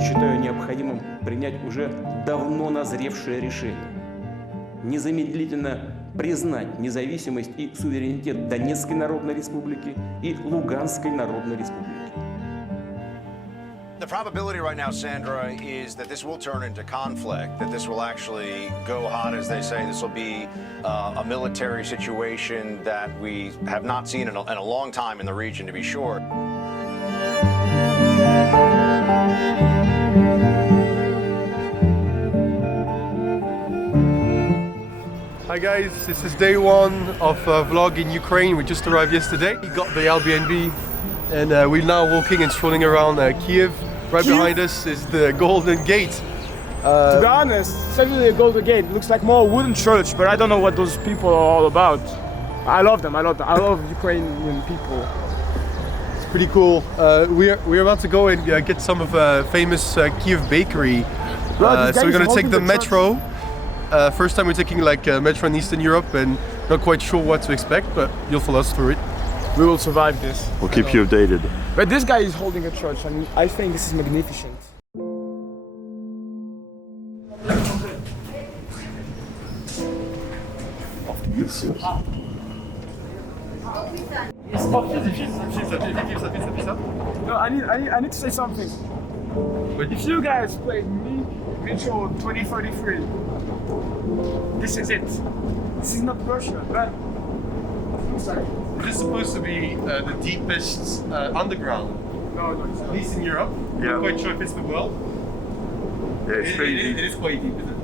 Считаю необходимым принять уже давно назревшее решение. Незамедлительно признать независимость и суверенитет Донецкой Народной Республики и Луганской Народной Республики. The probability right now, Sandra, is that this will turn into conflict, that this will actually go hot, as they say. This will be a military situation that we have not seen in a long time in the region, to be sure. Hi guys, this is day one of a vlog in Ukraine. We just arrived yesterday. We got the Airbnb and we're now walking and strolling around Kyiv. Right behind us is the Golden Gate. To be honest, certainly a Golden Gate looks like more a wooden church, but I don't know what those people are all about. I love them. I love Ukrainian people. It's pretty cool. We're about to go and get some of a famous Kyiv bakery. So we're gonna take the metro. First time we're taking like metro in Eastern Europe and not quite sure what to expect, but you'll follow us through it. We will survive this. We'll keep you updated. But this guy is holding a church and I think this is magnificent. No, I need to say something. If you guys played Metro 2033, this is it. This is not Russia, but sorry. This is supposed to be the deepest underground, No, it's at not. least in Europe. Yeah. I'm not quite sure if it's the world. Yeah, it's pretty It deep. is quite deep, isn't it?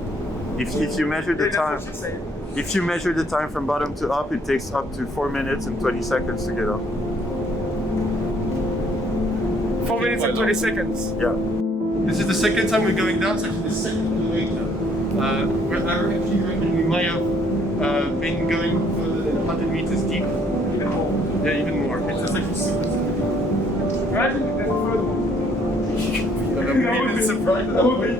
If you measure the That's what time, she said. if you measure the time from bottom to up, it takes up to 4 minutes and 20 seconds to get up. 4 minutes and 20 seconds. Yeah. This is the second time we're going down, so actually the second time we're going down. I actually reckon we might have been going further than 100 meters deep. Even more. Yeah, even more. It's just actually super simple. Imagine that further one. I'm really surprised at that point.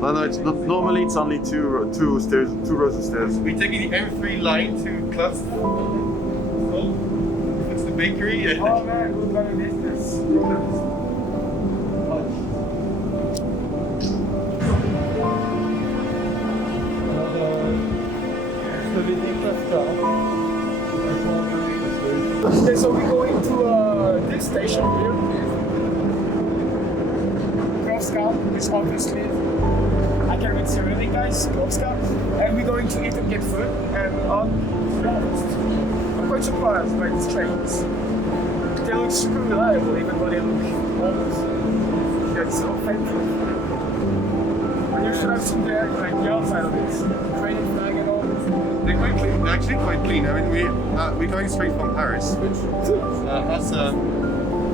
No, it's not, normally it's only two stairs, 2 rows of stairs. We're taking the M3 line to Kyiv. So, it's the bakery. Oh man, good luck with business. Okay, so we're going to this station here. Krovska is obviously, I can read Cyrillic guys, Krovska. And we're going to eat and get food. And I'm quite surprised by these trains. They look super reliable even though they look old. They're so authentic. And you should have seen like the outside of it. Ukrainian flag and all. They're quite clean. They're actually quite clean. I mean, we're going straight from Paris, which has a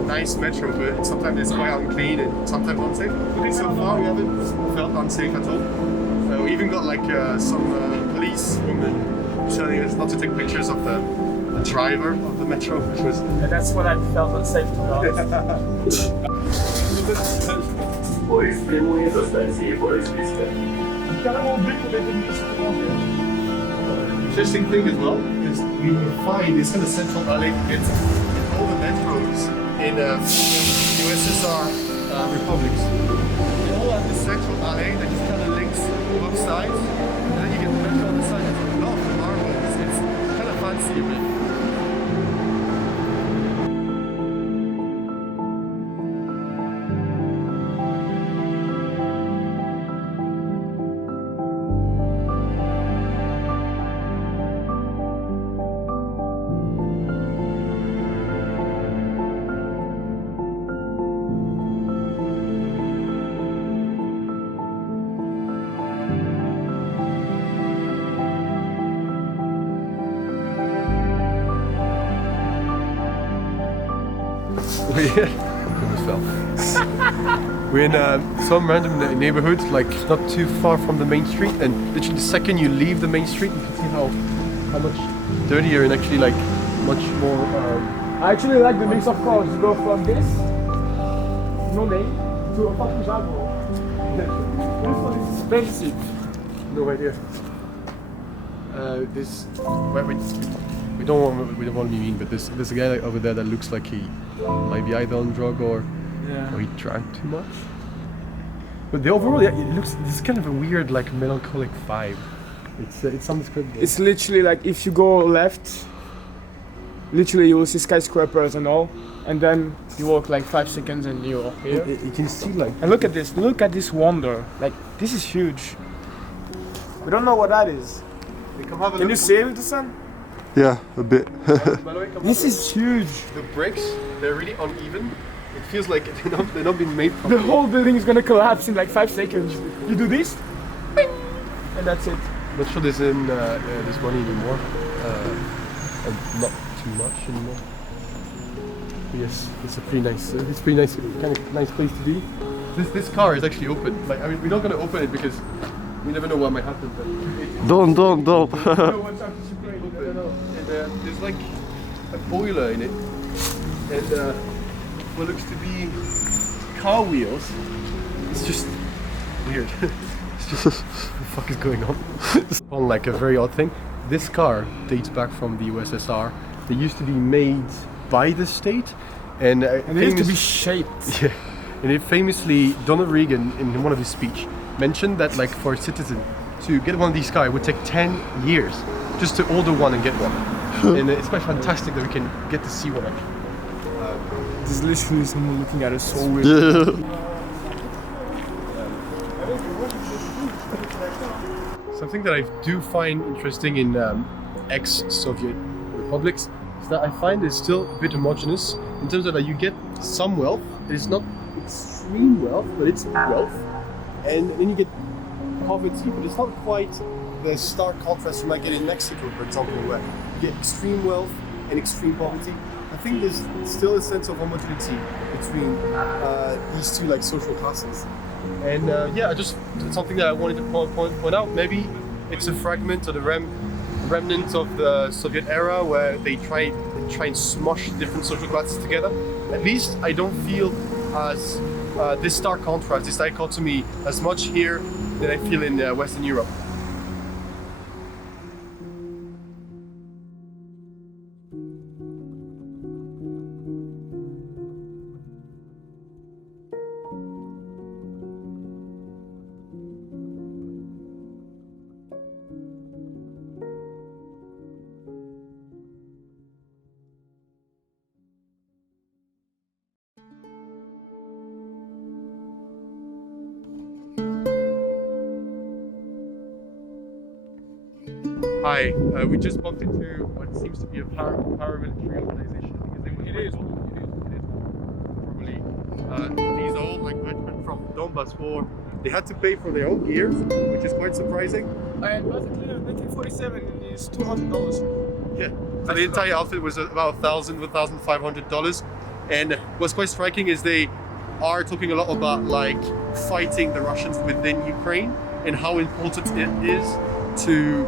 nice metro, but sometimes it's quite unclean and sometimes unsafe. But so far, we haven't felt unsafe at all. We even got like some police women telling us not to take pictures of the driver of the metro, which was. And that's when I felt unsafe to be honest. Interesting thing as well is we find this kind of central alley in all the metros in USSR republics. They all have this central alley that just kind of links both sides, and then you get the metro on the side. There's a lot of marbles. It's kind of fancy a bit. We're in some random neighborhood, like not too far from the main street, and literally the second you leave the main street, you can see how much dirtier and actually like much more. I actually like the mix of cars. You go from this, no name, to a fucking Jaguar. This one is expensive. No idea. We don't want to be mean, but there's a guy like over there that looks like he might be either on drug or he drank too much. But the overall, it looks, this is kind of a weird, like melancholic vibe. It's undescribable. It's literally like if you go left, literally you will see skyscrapers and all, and then you walk like 5 seconds and you're here. You can see like. And look at this wonder. Like this is huge. We don't know what that is. Can you see it with the sun? Yeah, a bit. This is huge. The bricks, they're really uneven. It feels like they're not being made properly. The whole building is gonna collapse in like 5 seconds. You do this, bing, and that's it. I'm not sure there's money anymore. And not too much anymore. But yes, it's a pretty nice, kind of nice place to be. This car is actually open. Like, I mean, we're not gonna open it because we never know what might happen. But Don't. and there's like a boiler in it, and what looks to be car wheels. It's just weird. It's just what the fuck is going on? On like a very odd thing. This car dates back from the USSR. They used to be made by the state, and it used to be shaped. Yeah, and it famously, Donald Reagan in one of his speech mentioned that like for a citizen to get one of these cars would take 10 years just to order one and get one. And it's quite fantastic that we can get to see one actually. There's literally someone looking at us so weird. Something that I do find interesting in ex-Soviet republics is that I find it's still a bit homogenous in terms of that you get some wealth. It's not extreme wealth, but it's wealth. And then you get poverty, but it's not quite the stark contrast you might get in Mexico, for example, where you get extreme wealth and extreme poverty. I think there's still a sense of homogeneity between these two like social classes. And it's something that I wanted to point out. Maybe it's a fragment or the remnant of the Soviet era where they try and smush different social classes together. At least I don't feel as this stark contrast, this dichotomy, as much here than I feel in Western Europe. Hi, we just bumped into what seems to be a paramilitary organization. It is. Probably. These are all like veterans from Donbass war. They had to pay for their own gears, which is quite surprising. And basically, in 1947, is $200. Yeah. So the entire outfit was about $1,500. And what's quite striking is they are talking a lot about like fighting the Russians within Ukraine and how important it is to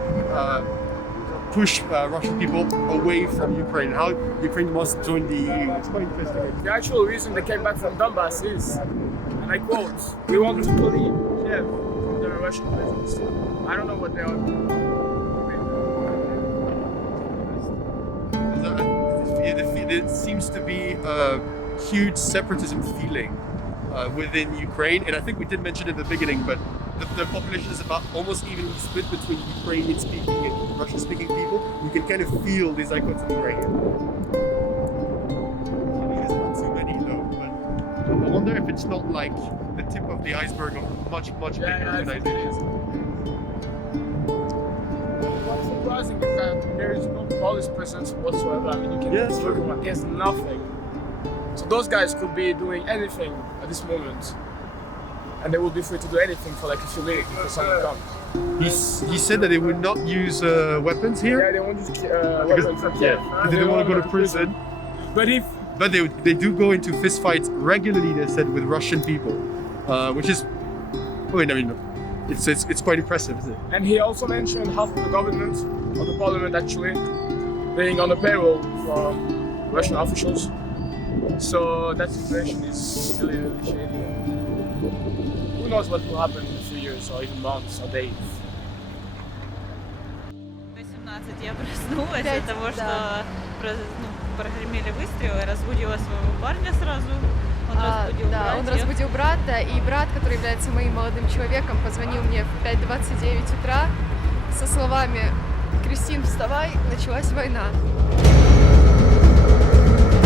push Russian people away from Ukraine, how Ukraine must join the EU. It's quite interesting. The actual reason they came back from Donbass is, and I quote, "We want to clean Kyiv from the Russian presence." I don't know what they are. There seems to be a huge separatism feeling within Ukraine, and I think we did mention it at the beginning, but the population is about almost evenly split between Ukrainian-speaking and Russian-speaking people. You can kind of feel this dichotomy right here. There's not too many though, but I wonder if it's not like the tip of the iceberg of much bigger organizations. What's surprising is that there is no police presence whatsoever. I mean, you can look against nothing. So those guys could be doing anything at this moment. And they will be free to do anything for like a few minutes before someone comes. He said that they would not use weapons here. Yeah, they won't use weapons from Kyiv. Because they don't want to go to prison. But if but they do go into fist fights regularly, they said, with Russian people, which is, it's quite impressive, isn't it? And he also mentioned half of the government, or the parliament actually, being on the payroll from Russian officials. So that situation is really, really shady. Who knows what will happen in a few years, or even months, or days. 18 я проснулась от того, что прогремели выстрелы, разбудила своего парня сразу. Он разбудил да, он разбудил брата, и брат, который является моим молодым человеком, позвонил мне в 5:29 утра со словами: «Кристин, вставай, началась война».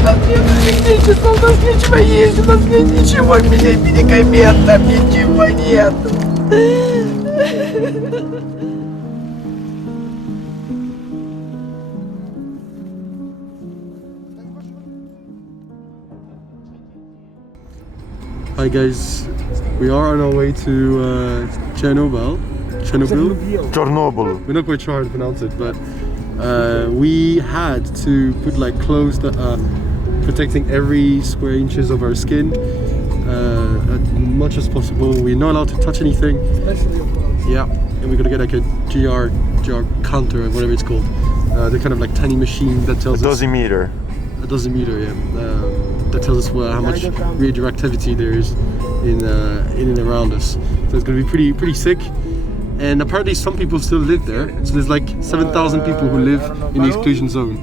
А мне прикричит, что у нас ничего есть, у нас нет ничего, медикаментов, ничего нет. Hi guys, we are on our way to Chernobyl. We're not quite sure how to pronounce it, but we had to put like clothes that are protecting every square inches of our skin as much as possible. We're not allowed to touch anything. Especially your clothes. Yeah, and we're gonna get like a GR counter or whatever it's called. The kind of like tiny machine that tells us. A dosimeter, yeah. That tells us how much radioactivity there is in and around us. So it's going to be pretty sick. And apparently some people still live there. So there's like 7,000 people who live in the exclusion zone.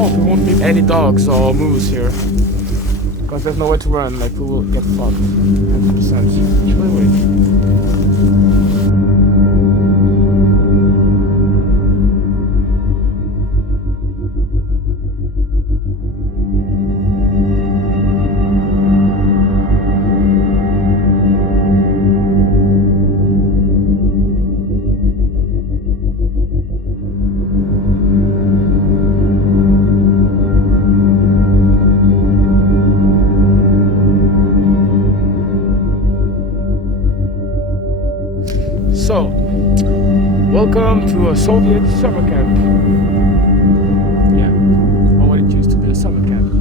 We won't meet any dogs or moose here, because there's nowhere to run. Like, we will get fucked 100%. Which way wait? So, welcome to a Soviet summer camp. Yeah, or what it used to be a summer camp.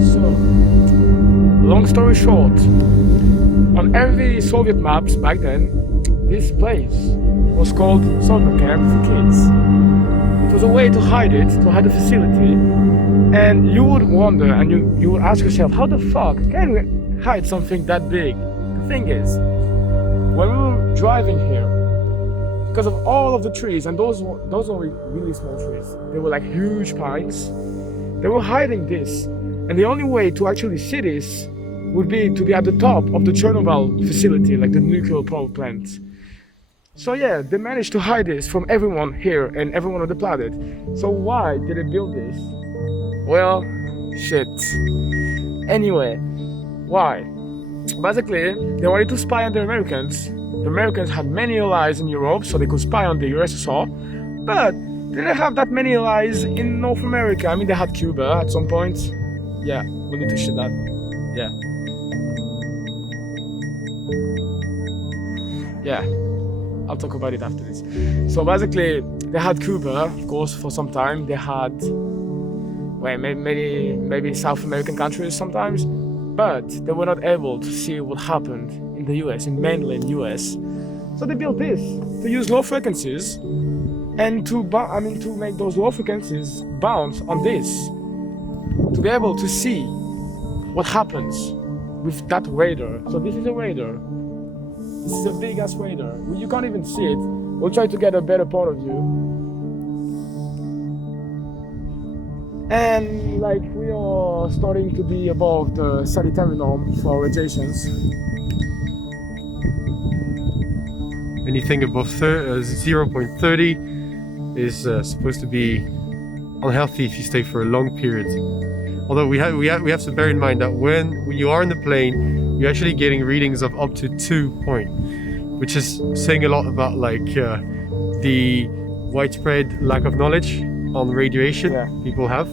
So, long story short, on every Soviet maps back then, this place was called summer camp for kids. It was a way to hide it, to hide the facility. And you would wonder, and you would ask yourself, how the fuck can we hide something that big? The thing is, when we were driving here, because of all of the trees, and those were really small trees, they were like huge pines, they were hiding this. And the only way to actually see this would be to be at the top of the Chernobyl facility, like the nuclear power plant. So yeah, they managed to hide this from everyone here and everyone on the planet. So why did they build this? Well, shit. Anyway, why? Basically, they wanted to spy on the Americans. The Americans had many allies in Europe, so they could spy on the USSR, but they didn't have that many allies in North America. I mean, they had Cuba at some point. Yeah, we need to shit that. Yeah. Yeah, I'll talk about it after this. So basically, they had Cuba, of course, for some time. They had, well, maybe South American countries sometimes, but they were not able to see what happened in the US, in mainland US. So they built this to use low frequencies and to make those low frequencies bounce on this, to be able to see what happens with that radar. So this is a radar. This is a big ass radar. You can't even see it. We'll try to get a better point of view. And like we are starting to be above the sanitary norm for radiations. Anything above 0.30 is supposed to be unhealthy if you stay for a long period. Although we have to bear in mind that when you are in the plane, you're actually getting readings of up to 2 point, which is saying a lot about like the widespread lack of knowledge on radiation people have.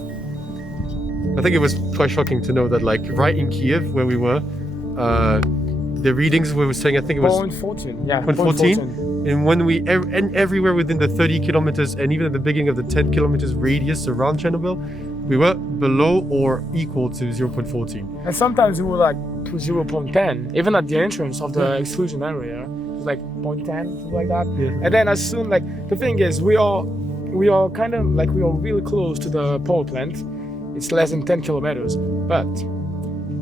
I think it was quite shocking to know that like right in Kyiv where we were, the readings we were saying, I think it was 0.14, yeah, 0.14. And when and everywhere within the 30 kilometers and even at the beginning of the 10 kilometers radius around Chernobyl, we were below or equal to 0.14. And sometimes we were like to 0.10, even at the entrance of the exclusion area. It was like 0.10, something like that. Yeah. And then as soon, like, the thing is, we are kind of like, we are really close to the power plant. It's less than 10 kilometers, but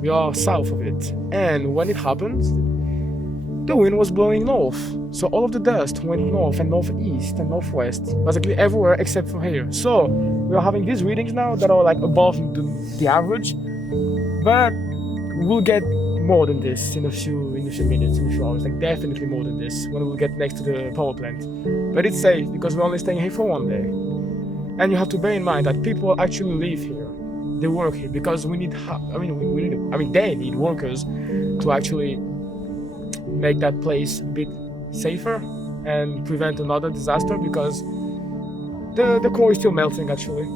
we are south of it. And when it happened, the wind was blowing north. So all of the dust went north and northeast and northwest, basically everywhere except for here. So we are having these readings now that are like above the average, but we'll get more than this in a few minutes, in a few hours, like definitely more than this when we'll get next to the power plant. But it's safe because we're only staying here for one day. And you have to bear in mind that people actually live here. They work here because we need, they need workers to actually make that place a bit safer and prevent another disaster because the core is still melting actually.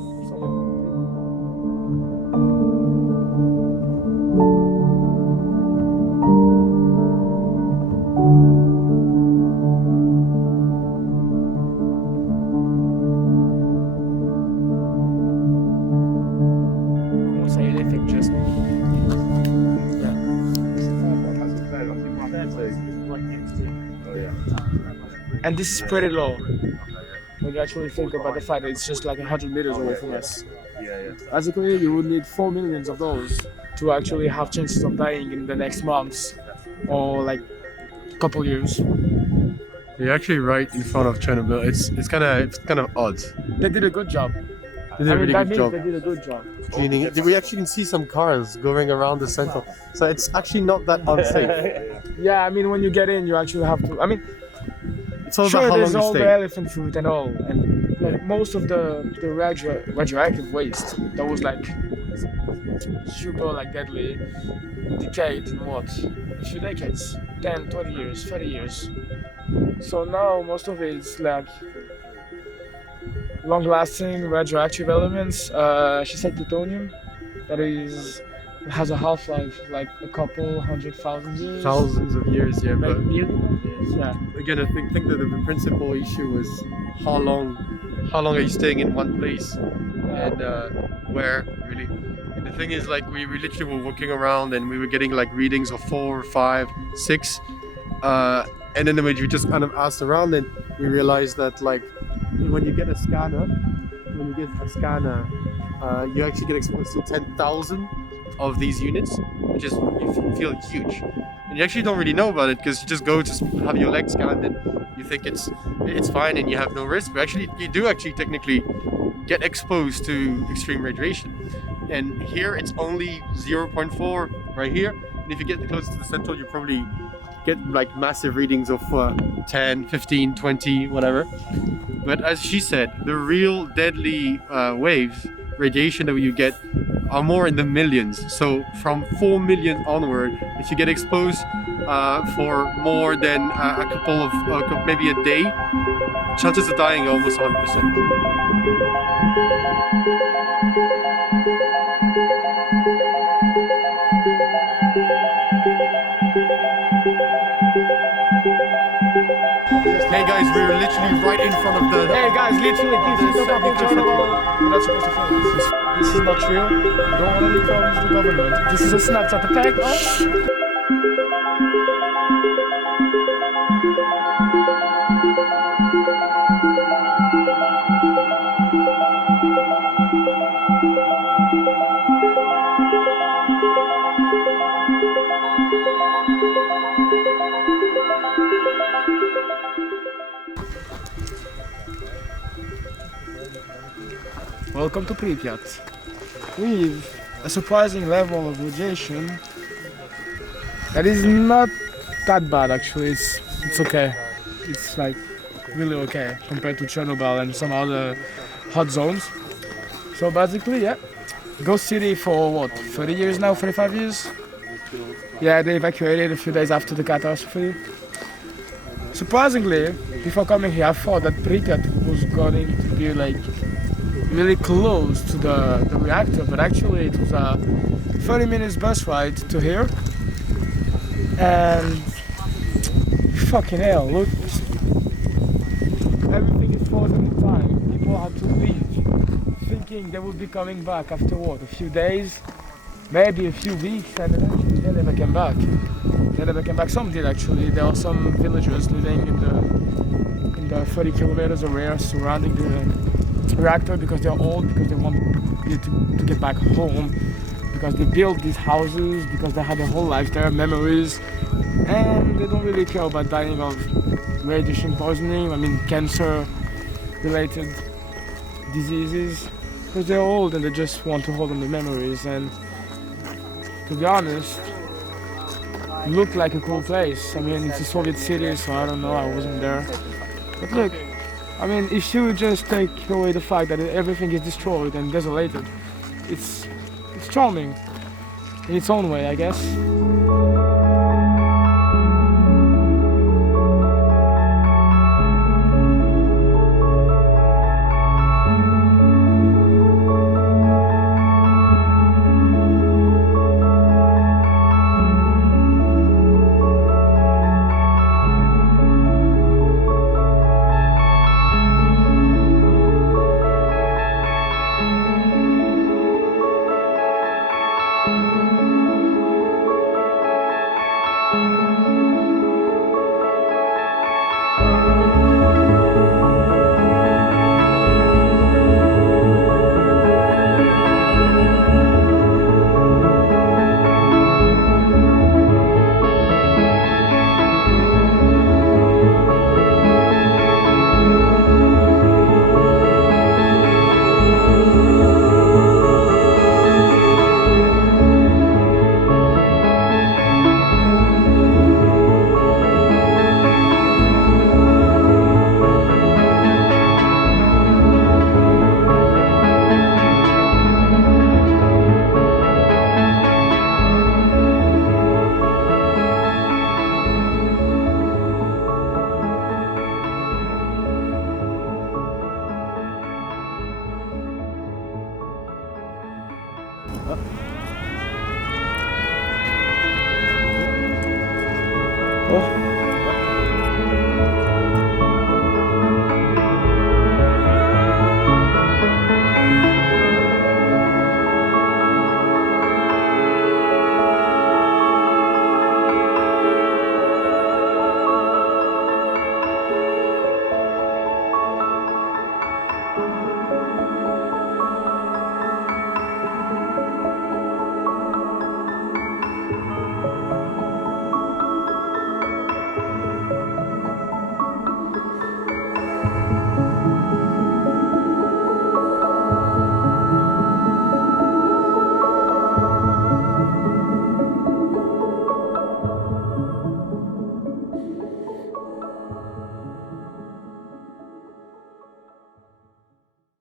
And this is pretty low when you actually think about the fact that it's just like 100 meters away from us. Basically, you would need 4 million of those to actually have chances of dying in the next months or like a couple years. You're actually right in front of Chernobyl. It's kind of odd. They did a good job. They did a really good job. They did a good job. Cleaning it. We actually can see some cars going around the center. So it's actually not that unsafe. Yeah, I mean, when you get in, you actually have to. I mean, it's all sure, about how there's long all you the stay. elephant food and all, and like most of the radioactive waste that was like super like deadly decayed in what? A few decades, 10, 20 years, 30 years. So now most of it is like long-lasting radioactive elements. She said plutonium, that has a half-life like a couple 100,000 years. Thousands of years, yeah. Like But millions of years, yeah. again, I think that the principal issue was how long are you staying in one place, and where really. And the thing is, like we literally were walking around and we were getting like readings of 4, 5, 6, and then we just kind of asked around and we realized that like when you get a scanner, you actually get exposed to 10,000 of these units, which is, you feel huge. And you actually don't really know about it because you just go to have your leg scanned and you think it's fine and you have no risk, but actually you do actually technically get exposed to extreme radiation. And here it's only 0.4 right here, and if you get close to the central you probably get like massive readings of 10, 15, 20, whatever. But as she said, the real deadly waves, radiation that you get are more in the millions. So from 4 million onward, if you get exposed for more than a couple of, maybe a day, chances of dying are almost 100%. literally right in front of the. Hey guys, literally, this is not happening to Chernobyl. We're not supposed to film this. This is not real. Don't want any problems with the government. This is a Snapchat attack. Oh. Welcome to Pripyat. With a surprising level of radiation that is not that bad actually. It's okay. It's like really okay compared to Chernobyl and some other hot zones. So basically, yeah, ghost city for what, 30 years now, 35 years? Yeah, they evacuated a few days after the catastrophe. Surprisingly, before coming here, I thought that Pripyat was going to be like really close to the reactor, but actually it was a 30 minutes bus ride to here. And fucking hell, look, everything is frozen in time. People had to leave, thinking they would be coming back after what, a few days, maybe a few weeks, and eventually they never came back. They never came back. Some did actually. There are some villagers living in the 30 kilometers area surrounding the reactor because they're old, because they want to get back home, because they built these houses, because they had their whole life there, memories, and they don't really care about dying of radiation poisoning, I mean cancer related diseases, because they're old and they just want to hold on the memories. And to be honest, it looked like a cool place. I mean, it's a Soviet city, so I don't know, I wasn't there, but look, I mean, if you just take away the fact that everything is destroyed and desolated, it's charming in its own way, I guess.